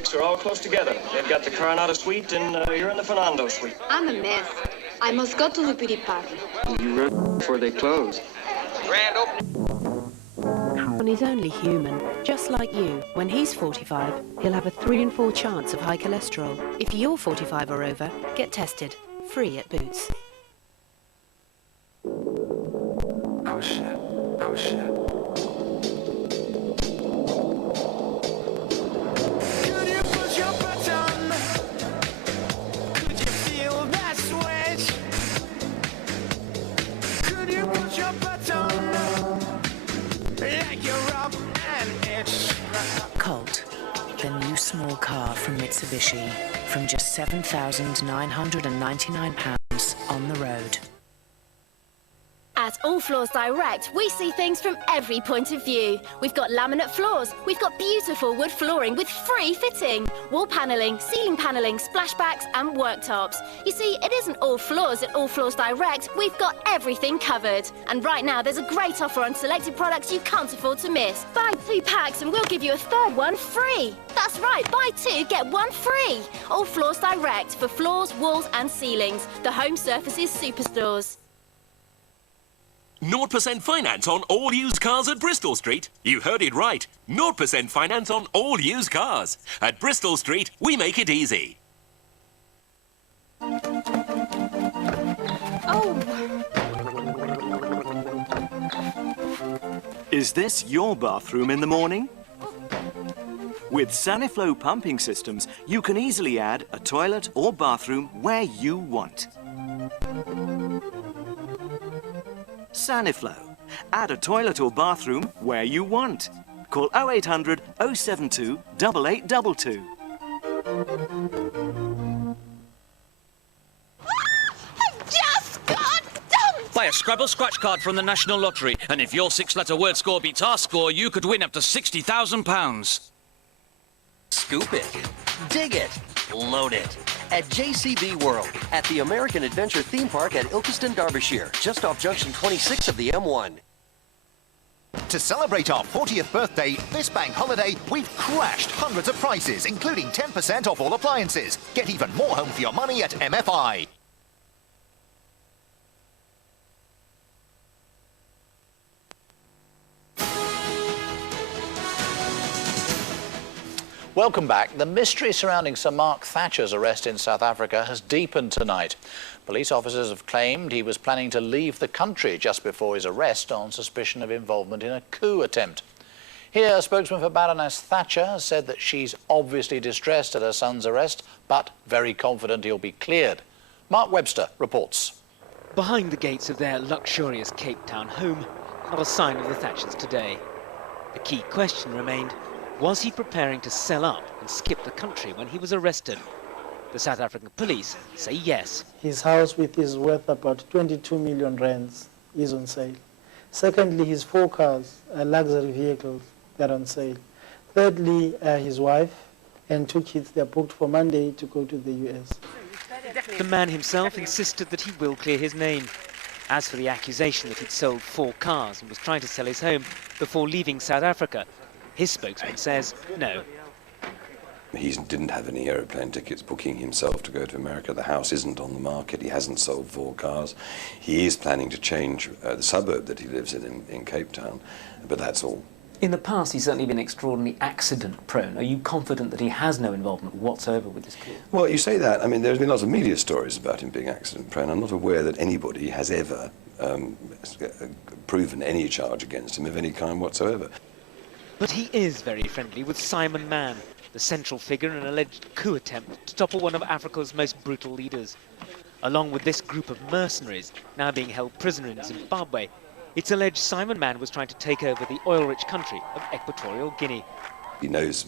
chicks are all close together. They've got the Coronado suite, and you're in the Fernando suite. I'm a mess. I must go to the beauty party. You run before they close. Grand opening. And he's only human, just like you. When he's 45, he'll have a 3 in 4 chance of high cholesterol. If you're 45 or over, get tested. Free at Boots. Push it, push it. Could you push your button? Could you feel that switch? Could you push your button? Like you're up and itch. Colt, the new small car from Mitsubishi, from just £7,999 on the road. At All Floors Direct, we see things from every point of view. We've got laminate floors, we've got beautiful wood flooring with free fitting, wall panelling, ceiling panelling, splashbacks and worktops. You see, it isn't all floors at All Floors Direct, we've got everything covered. And right now there's a great offer on selected products you can't afford to miss. Buy 2 packs and we'll give you a 3rd one free. That's right, buy 2, get 1 free. All Floors Direct for floors, walls and ceilings. The Home Surfaces Superstores. 0% finance on all used cars at Bristol Street. You heard it right. 0% finance on all used cars. At Bristol Street, we make it easy. Oh! Is this your bathroom in the morning? With Sani Flo pumping systems, you can easily add a toilet or bathroom where you want. Sani Flo. Add a toilet or bathroom where you want. Call 0800 072 8822. I've just got dumped! Buy a Scrabble scratch card from the National Lottery, and if your 6-letter word score beats our score, you could win up to £60,000. Scoop it. Dig it. Load it. At JCB World, at the American Adventure Theme Park at Ilkeston, Derbyshire, just off Junction 26 of the M1. To celebrate our 40th birthday, this bank holiday, we've crashed hundreds of prices, including 10% off all appliances. Get even more home for your money at MFI. Welcome back. The mystery surrounding Sir Mark Thatcher's arrest in South Africa has deepened tonight. Police officers have claimed he was planning to leave the country just before his arrest on suspicion of involvement in a coup attempt. Here, a spokesman for Baroness Thatcher said that she's obviously distressed at her son's arrest, but very confident he'll be cleared. Mark Webster reports. Behind the gates of their luxurious Cape Town home, not a sign of the Thatchers today. The key question remained, was he preparing to sell up and skip the country when he was arrested? The South African police say yes. His house, which is worth about 22 million rands, is on sale. Secondly, his 4 cars, luxury vehicles, they're on sale. Thirdly, his wife and 2 kids, they're booked for Monday to go to the US. The man himself insisted that he will clear his name. As for the accusation that he'd sold 4 cars and was trying to sell his home before leaving South Africa, his spokesman says no. He didn't have any aeroplane tickets booking himself to go to America. The house isn't on the market. He hasn't sold 4 cars. He is planning to change the suburb that he lives in Cape Town, but that's all. In the past, he's certainly been extraordinarily accident-prone. Are you confident that he has no involvement whatsoever with this coup? Well, you say that. I mean, there's been lots of media stories about him being accident-prone. I'm not aware that anybody has ever proven any charge against him of any kind whatsoever. But he is very friendly with Simon Mann, the central figure in an alleged coup attempt to topple one of Africa's most brutal leaders. Along with this group of mercenaries, now being held prisoner in Zimbabwe, it's alleged Simon Mann was trying to take over the oil-rich country of Equatorial Guinea. He knows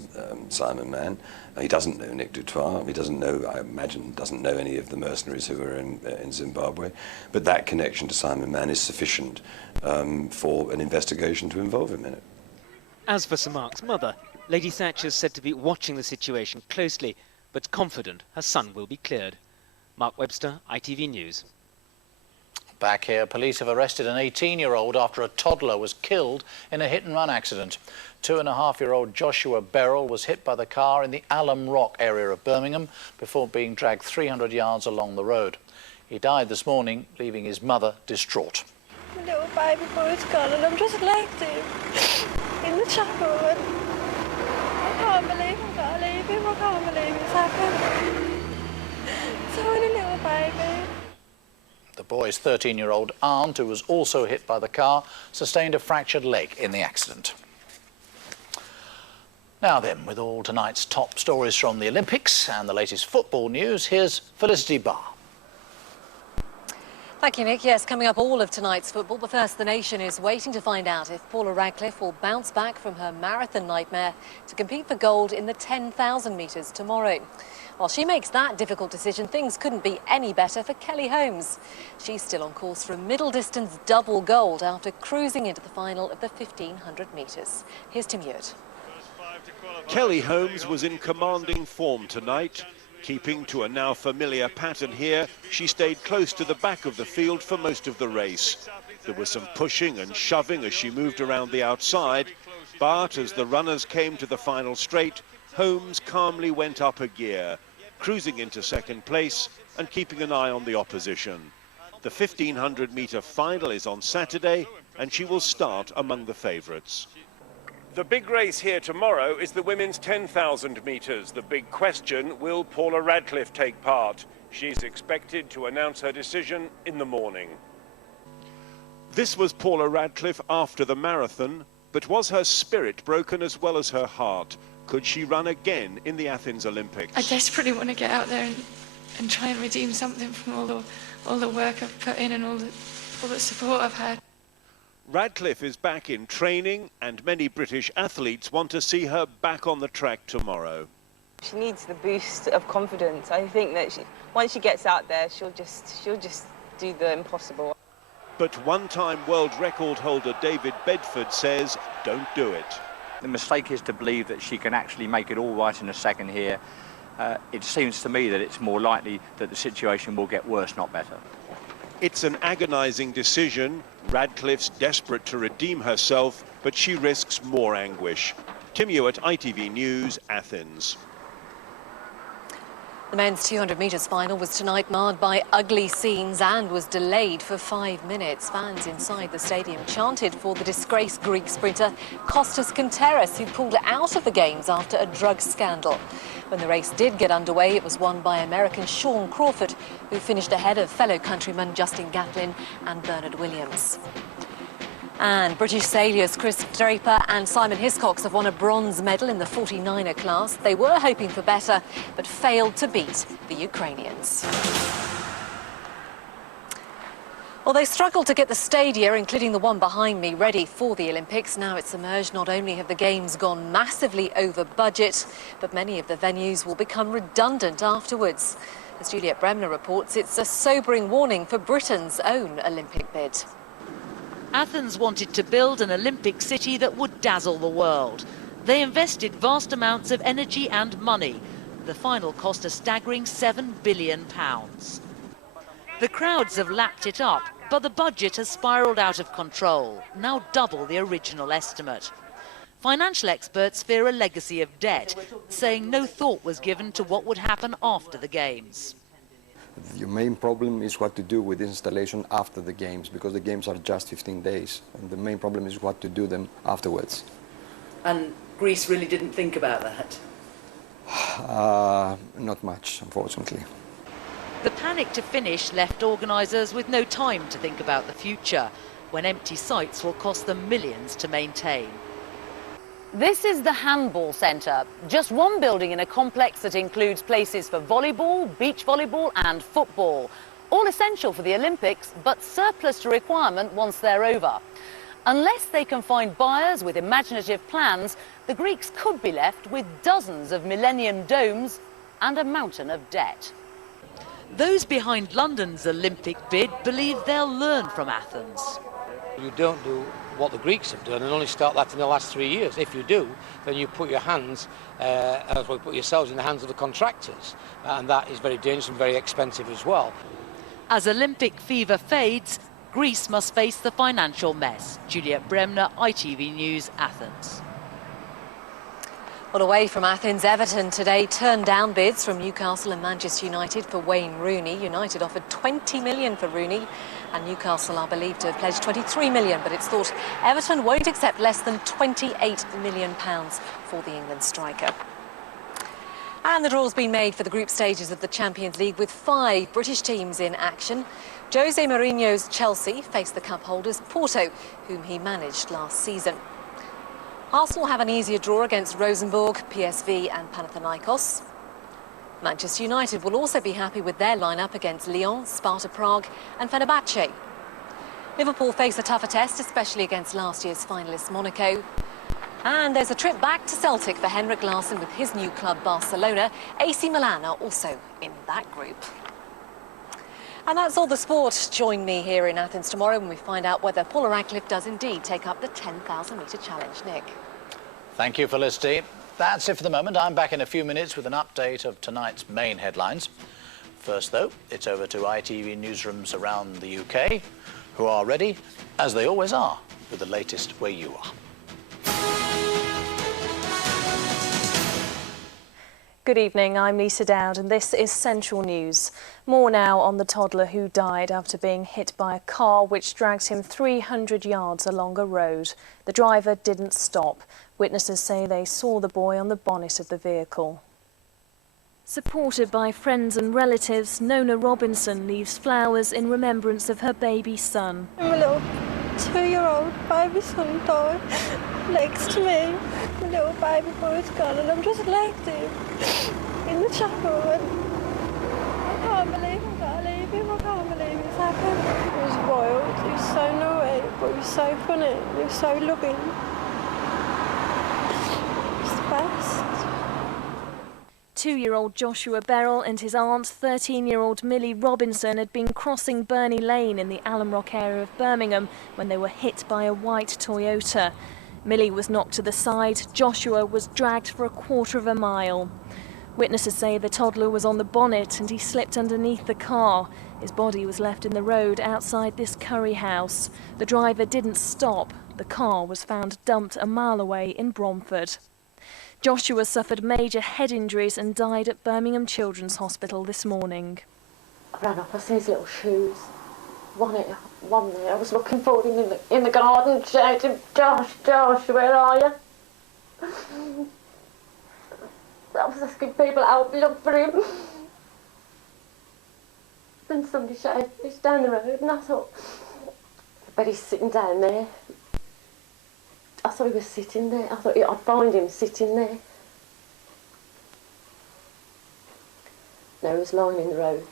Simon Mann. He doesn't know Nick Dutoit. He doesn't know, I imagine, doesn't know any of the mercenaries who are in Zimbabwe. But that connection to Simon Mann is sufficient for an investigation to involve him in it. As for Sir Mark's mother, Lady Thatcher is said to be watching the situation closely, but confident her son will be cleared. Mark Webster, ITV News. Back here, police have arrested an 18-year-old after a toddler was killed in a hit-and-run accident. 2.5-year-old Joshua Beryl was hit by the car in the Alum Rock area of Birmingham before being dragged 300 yards along the road. He died this morning, leaving his mother distraught. My little baby boy's gone and I'm just left him in the chapel. And I can't believe I've got to leave him. I can't believe it's happened. So only little baby. The boy's 13-year-old aunt, who was also hit by the car, sustained a fractured leg in the accident. Now then, with all tonight's top stories from the Olympics and the latest football news, here's Felicity Barr. Thank you, Nick. Yes, coming up all of tonight's football, but first the nation is waiting to find out if Paula Radcliffe will bounce back from her marathon nightmare to compete for gold in the 10,000 metres tomorrow. While she makes that difficult decision, things couldn't be any better for Kelly Holmes. She's still on course for a middle-distance double gold after cruising into the final of the 1,500 metres. Here's Tim Hewitt. Kelly Holmes was in commanding form tonight. Keeping to a now familiar pattern here, she stayed close to the back of the field for most of the race. There was some pushing and shoving as she moved around the outside, but as the runners came to the final straight, Holmes calmly went up a gear, cruising into second place and keeping an eye on the opposition. The 1,500-metre final is on Saturday, and she will start among the favourites. The big race here tomorrow is the women's 10,000 metres. The big question, will Paula Radcliffe take part? She's expected to announce her decision in the morning. This was Paula Radcliffe after the marathon, but was her spirit broken as well as her heart? Could she run again in the Athens Olympics? I desperately want to get out there and try and redeem something from all the work I've put in and all the support I've had. Radcliffe is back in training, and many British athletes want to see her back on the track tomorrow. She needs the boost of confidence. I think that once she gets out there, she'll just do the impossible. But one-time world record holder David Bedford says, don't do it. The mistake is to believe that she can actually make it all right in a second here. It seems to me that it's more likely that the situation will get worse, not better. It's an agonising decision. Radcliffe's desperate to redeem herself, but she risks more anguish. Tim Hewitt, ITV News, Athens. The men's 200 metres final was tonight marred by ugly scenes and was delayed for 5 minutes. Fans inside the stadium chanted for the disgraced Greek sprinter Kostas Konteras, who pulled out of the Games after a drug scandal. When the race did get underway, it was won by American Sean Crawford, who finished ahead of fellow countrymen Justin Gatlin and Bernard Williams. And British sailors Chris Draper and Simon Hiscox have won a bronze medal in the 49er class. They were hoping for better, but failed to beat the Ukrainians. Well, they struggled to get the stadia, including the one behind me, ready for the Olympics. Now it's emerged not only have the Games gone massively over budget, but many of the venues will become redundant afterwards. As Juliet Bremner reports, it's a sobering warning for Britain's own Olympic bid. Athens wanted to build an Olympic city that would dazzle the world. They invested vast amounts of energy and money. The final cost a staggering £7 billion. The crowds have lapped it up, but the budget has spiralled out of control, now double the original estimate. Financial experts fear a legacy of debt, saying no thought was given to what would happen after the Games. The main problem is what to do with this installation after the Games, because the Games are just 15 days. And the main problem is what to do them afterwards. And Greece really didn't think about that? Not much, unfortunately. The panic to finish left organisers with no time to think about the future, when empty sites will cost them millions to maintain. This is the handball centre, just one building in a complex that includes places for volleyball, beach volleyball and football. All essential for the Olympics, but surplus to requirement once they're over. Unless they can find buyers with imaginative plans, the Greeks could be left with dozens of millennium domes and a mountain of debt. Those behind London's Olympic bid believe they'll learn from Athens. You don't do what the Greeks have done and only start that in the last 3 years. If you do, then you put your hands, put yourselves in the hands of the contractors, and that is very dangerous and very expensive as well. As Olympic fever fades, Greece must face the financial mess. Juliet Bremner, ITV News, Athens. Well, away from Athens, Everton today turned down bids from Newcastle and Manchester United for Wayne Rooney. United offered 20 million for Rooney, and Newcastle are believed to have pledged 23 million, but it's thought Everton won't accept less than £28 million for the England striker. And the draw's been made for the group stages of the Champions League with 5 British teams in action. Jose Mourinho's Chelsea face the cup holders Porto, whom he managed last season. Arsenal have an easier draw against Rosenborg, PSV and Panathinaikos. Manchester United will also be happy with their lineup against Lyon, Sparta Prague and Fenerbahce. Liverpool face a tougher test, especially against last year's finalists Monaco. And there's a trip back to Celtic for Henrik Larsson with his new club Barcelona. AC Milan are also in that group. And that's all the sport. Join me here in Athens tomorrow when we find out whether Paula Radcliffe does indeed take up the 10,000 metre challenge. Nick. Thank you, Felicity. That's it for the moment. I'm back in a few minutes with an update of tonight's main headlines. First, though, it's over to ITV newsrooms around the UK, who are ready, as they always are, with the latest where you are. Good evening, I'm Lisa Dowd and this is Central News. More now on the toddler who died after being hit by a car which dragged him 300 yards along a road. The driver didn't stop. Witnesses say they saw the boy on the bonnet of the vehicle. Supported by friends and relatives, Nona Robinson leaves flowers in remembrance of her baby son. My little 2-year-old baby son died next to me. My little baby boy's gone and I'm just left him in the chapel and I can't believe I'm going to leave him. I can't believe it's happened. It was wild, he was so naughty, but he was so funny, he was so loving. He was the best. 2-year-old Joshua Beryl and his aunt, 13-year-old Millie Robinson, had been crossing Burney Lane in the Alum Rock area of Birmingham when they were hit by a white Toyota. Millie was knocked to the side. Joshua was dragged for a quarter of a mile. Witnesses say the toddler was on the bonnet and he slipped underneath the car. His body was left in the road outside this curry house. The driver didn't stop. The car was found dumped a mile away in Bromford. Joshua suffered major head injuries and died at Birmingham Children's Hospital this morning. I ran up, I see his little shoes. One there, I was looking for him in the garden, shouting, Josh, Josh, where are you? I was asking people out, look for him. Then somebody shouted, he's down the road, and I thought, but he's sitting down there. I thought he was sitting there. I thought I'd find him sitting there. No, he was lying in the road.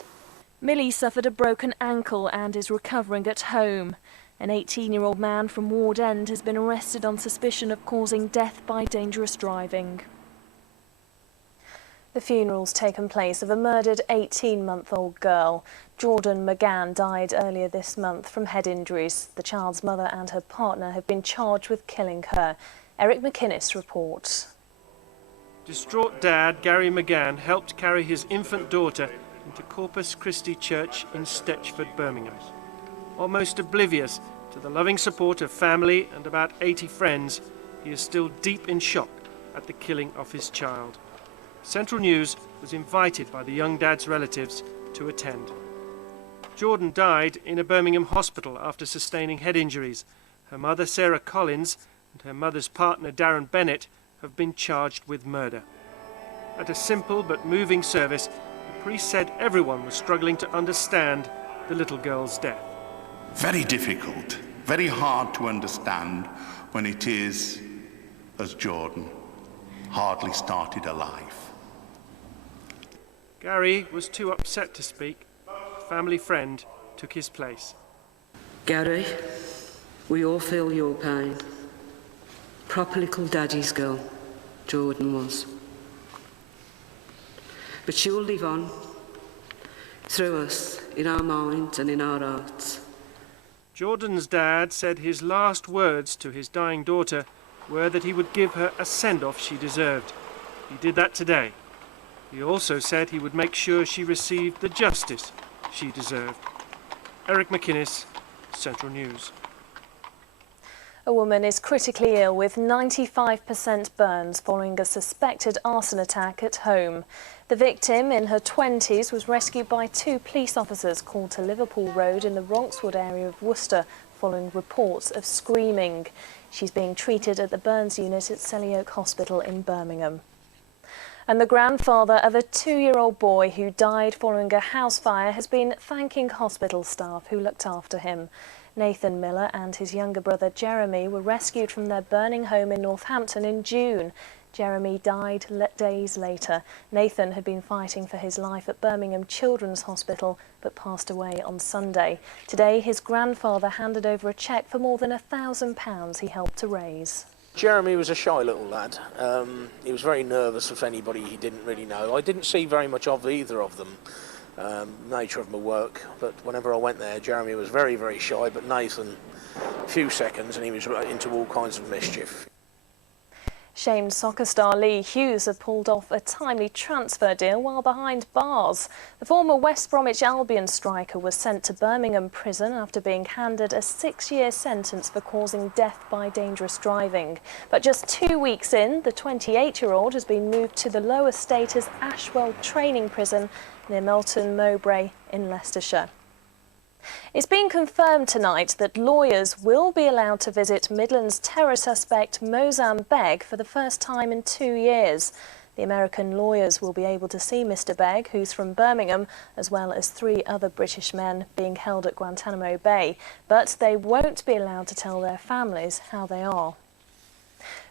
Millie suffered a broken ankle and is recovering at home. An 18-year-old man from Ward End has been arrested on suspicion of causing death by dangerous driving. The funeral's taken place of a murdered 18-month-old girl. Jordan McGann died earlier this month from head injuries. The child's mother and her partner have been charged with killing her. Eric McInnes reports. Distraught dad Gary McGann helped carry his infant daughter into Corpus Christi Church in Stetchford, Birmingham. Almost oblivious to the loving support of family and about 80 friends, he is still deep in shock at the killing of his child. Central News was invited by the young dad's relatives to attend. Jordan died in a Birmingham hospital after sustaining head injuries. Her mother, Sarah Collins, and her mother's partner, Darren Bennett, have been charged with murder. At a simple but moving service, the priest said everyone was struggling to understand the little girl's death. Very difficult, very hard to understand when it is, as Jordan, hardly started a life. Gary was too upset to speak. A family friend took his place. Gary, we all feel your pain. Proper little daddy's girl, Jordan was. But she will live on, through us, in our minds and in our hearts. Jordan's dad said his last words to his dying daughter were that he would give her a send-off she deserved. He did that today. He also said he would make sure she received the justice she deserved. Eric McInnes, Central News. A woman is critically ill with 95% burns following a suspected arson attack at home. The victim, in her 20s, was rescued by 2 police officers called to Liverpool Road in the Ronkswood area of Worcester following reports of screaming. She's being treated at the burns unit at Selly Oak Hospital in Birmingham. And the grandfather of a 2-year-old boy who died following a house fire has been thanking hospital staff who looked after him. Nathan Miller and his younger brother Jeremy were rescued from their burning home in Northampton in June. Jeremy died days later. Nathan had been fighting for his life at Birmingham Children's Hospital but passed away on Sunday. Today, his grandfather handed over a cheque for more than £1,000 he helped to raise. Jeremy was a shy little lad. He was very nervous with anybody he didn't really know. I didn't see very much of either of them, nature of my work, but whenever I went there, Jeremy was very, very shy, but Nathan, a few seconds and he was into all kinds of mischief. Shamed soccer star Lee Hughes had pulled off a timely transfer deal while behind bars. The former West Bromwich Albion striker was sent to Birmingham prison after being handed a 6-year sentence for causing death by dangerous driving. But just 2 weeks in, the 28-year-old has been moved to the lower status Ashwell training prison near Melton Mowbray in Leicestershire. It's been confirmed tonight that lawyers will be allowed to visit Midlands terror suspect Mozam Beg for the first time in 2 years. The American lawyers will be able to see Mr Beg, who's from Birmingham, as well as 3 other British men being held at Guantanamo Bay. But they won't be allowed to tell their families how they are.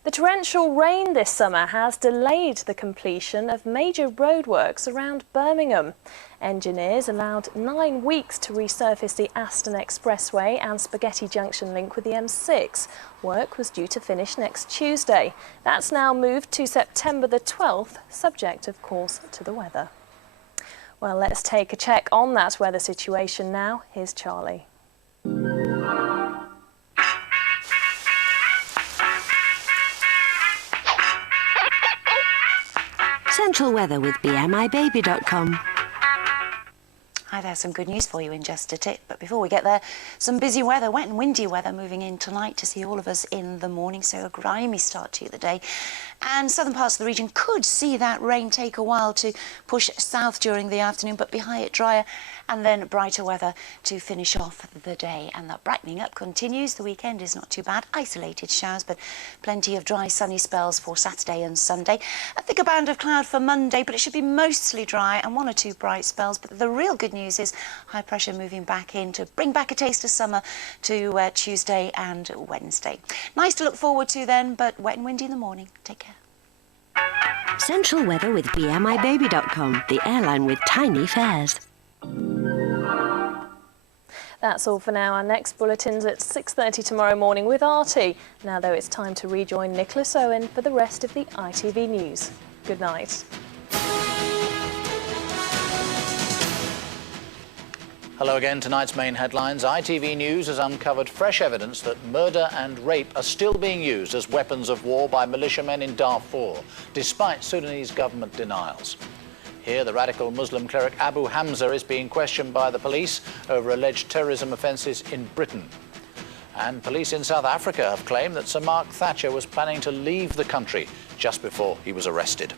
The torrential rain this summer has delayed the completion of major roadworks around Birmingham. Engineers allowed 9 weeks to resurface the Aston Expressway and Spaghetti Junction link with the M6. Work was due to finish next Tuesday. That's now moved to September the 12th, subject, of course, to the weather. Well, let's take a check on that weather situation now. Here's Charlie. Central weather with BMIBaby.com. Hi there, some good news for you in just a tick. But before we get there, some busy weather, wet and windy weather moving in tonight to see all of us in the morning. So a grimy start to the day. And southern parts of the region could see that rain take a while to push south during the afternoon, but behind it drier and then brighter weather to finish off the day. And that brightening up continues. The weekend is not too bad. Isolated showers, but plenty of dry, sunny spells for Saturday and Sunday. A thicker band of cloud for Monday, but it should be mostly dry and 1 or 2 bright spells. But the real good news is high pressure moving back in to bring back a taste of summer to Tuesday and Wednesday. Nice to look forward to then, but wet and windy in the morning. Take care. Central weather with BMIBaby.com, the airline with tiny fares. That's all for now. Our next bulletin's at 6:30 tomorrow morning with Artie. Now, though, it's time to rejoin Nicholas Owen for the rest of the ITV News. Good night. Hello again. Tonight's main headlines. ITV News has uncovered fresh evidence that murder and rape are still being used as weapons of war by militiamen in Darfur, despite Sudanese government denials. Here, the radical Muslim cleric Abu Hamza is being questioned by the police over alleged terrorism offences in Britain. And police in South Africa have claimed that Sir Mark Thatcher was planning to leave the country just before he was arrested.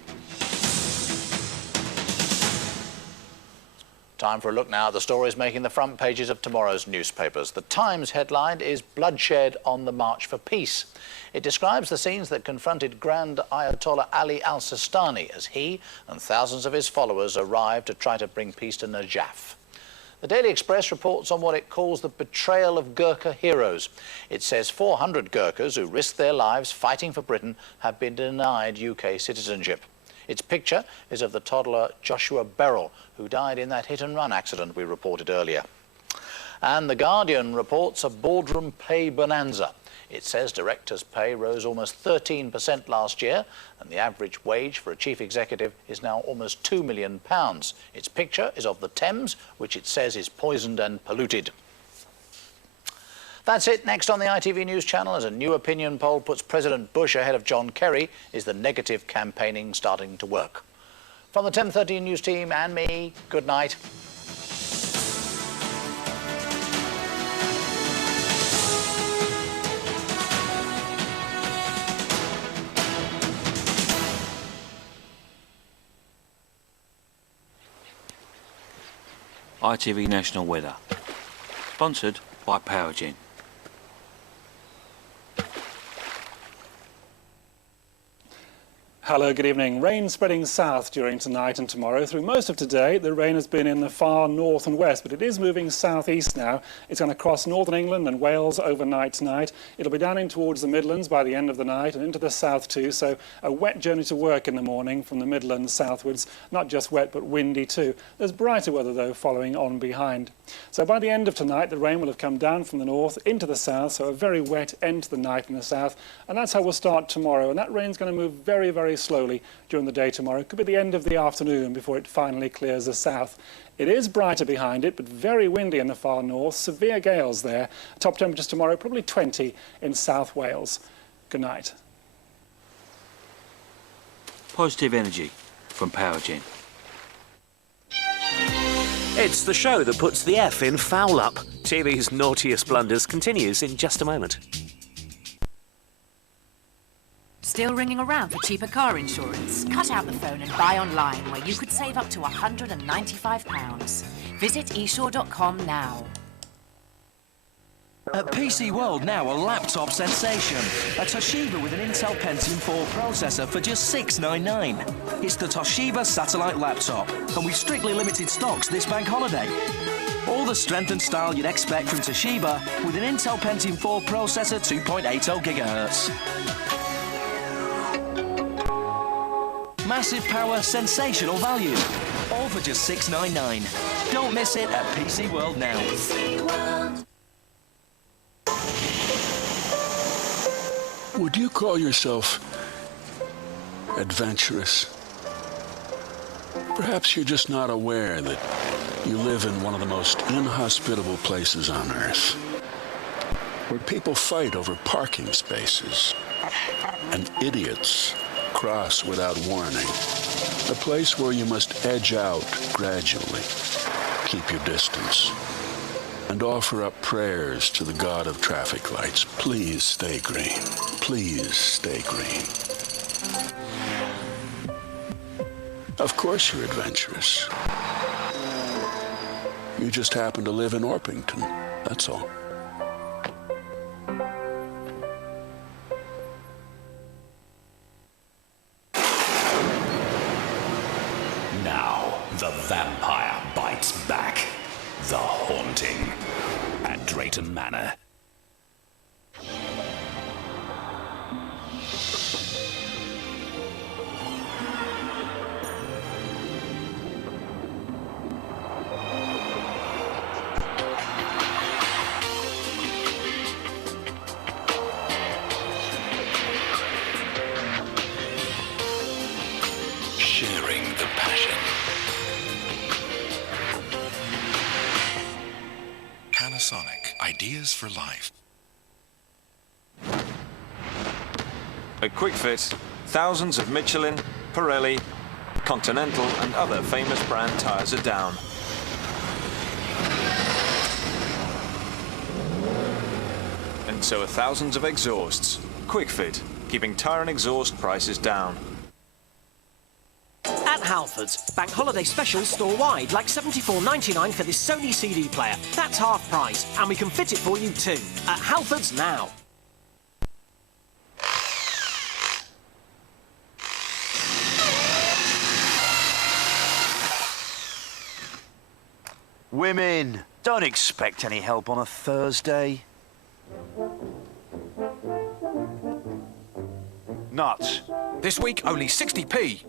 Time for a look now at the stories making the front pages of tomorrow's newspapers. The Times headline is "Bloodshed on the March for Peace." It describes the scenes that confronted Grand Ayatollah Ali al-Sistani as he and thousands of his followers arrived to try to bring peace to Najaf. The Daily Express reports on what it calls the betrayal of Gurkha heroes. It says 400 Gurkhas who risked their lives fighting for Britain have been denied UK citizenship. Its picture is of the toddler Joshua Beryl, who died in that hit-and-run accident we reported earlier. And The Guardian reports a boardroom pay bonanza. It says directors' pay rose almost 13% last year, and the average wage for a chief executive is now almost £2 million. Its picture is of the Thames, which it says is poisoned and polluted. That's it. Next on the ITV News channel, as a new opinion poll puts President Bush ahead of John Kerry, is the negative campaigning starting to work. From the 10:13 News team and me, good night. ITV National Weather. Sponsored by Powergen. Hello, good evening. Rain spreading south during tonight and tomorrow. Through most of today, the rain has been in the far north and west, but it is moving southeast now. It's going to cross northern England and Wales overnight tonight. It'll be down in towards the Midlands by the end of the night and into the south too, so a wet journey to work in the morning from the Midlands southwards. Not just wet, but windy too. There's brighter weather, though, following on behind. So by the end of tonight, the rain will have come down from the north into the south, so a very wet end to the night in the south. And that's how we'll start tomorrow. And that rain's going to move very, very slowly during the day tomorrow. It could be the end of the afternoon before it finally clears the south. It is brighter behind it, but very windy in the far north. Severe gales there. Top temperatures tomorrow, probably 20 in South Wales. Good night. Positive energy from Powergen. It's the show that puts the F in foul up. TV's Naughtiest Blunders continues in just a moment. Still ringing around for cheaper car insurance? Cut out the phone and buy online, where you could save up to £195. Visit esure.com now. At PC World now, a laptop sensation. A Toshiba with an Intel Pentium 4 processor for just $699. It's the Toshiba Satellite Laptop, and we've strictly limited stocks this bank holiday. All the strength and style you'd expect from Toshiba with an Intel Pentium 4 processor, 2.80 GHz. Massive power, sensational value. All for just $699. Don't miss it at PC World now. Would you call yourself adventurous? Perhaps you're just not aware that you live in one of the most inhospitable places on Earth, where people fight over parking spaces, and idiots cross without warning. A place where you must edge out gradually, keep your distance, and offer up prayers to the god of traffic lights. Please stay green. Please stay green. Of course you're adventurous. You just happen to live in Orpington, that's all. Now, the vampire bites back. The Haunting at Drayton Manor. Sharing the passion. Panasonic, ideas for life. At Kwik Fit, thousands of Michelin, Pirelli, Continental and other famous brand tyres are down. And so are thousands of exhausts. Kwik Fit, keeping tyre and exhaust prices down. At Halford's, bank holiday specials store-wide, like $74.99 for this Sony CD player. That's half price, and we can fit it for you too. At Halford's now. Women, don't expect any help on a Thursday. Nuts. This week, only 60p.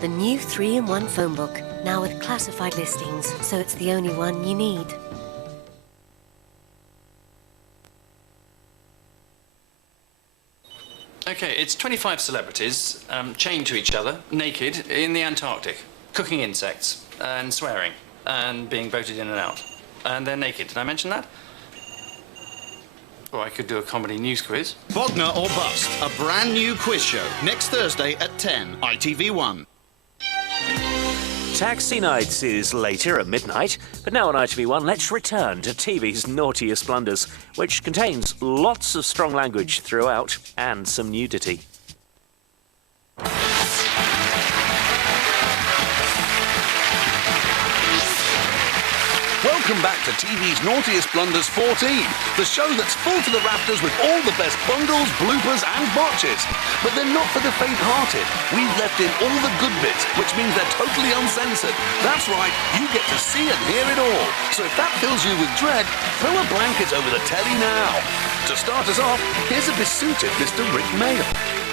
The new 3-in-1 phone book, now with classified listings, so it's the only one you need. Okay, it's 25 celebrities chained to each other, naked, in the Antarctic, cooking insects, and swearing, and being voted in and out. And they're naked. Did I mention that? Or I could do a comedy news quiz. Bognor or Bust, a brand new quiz show. Next Thursday at 10, ITV1. Taxi Nights is later at midnight, but now on ITV1, let's return to TV's Naughtiest Blunders, which contains lots of strong language throughout and some nudity. Welcome back to TV's Naughtiest Blunders 14, the show that's full to the rafters with all the best bungles, bloopers and botches. But they're not for the faint-hearted. We've left in all the good bits, which means they're totally uncensored. That's right, you get to see and hear it all. So if that fills you with dread, throw a blanket over the telly now. To start us off, here's a besuited Mr. Rick Mail.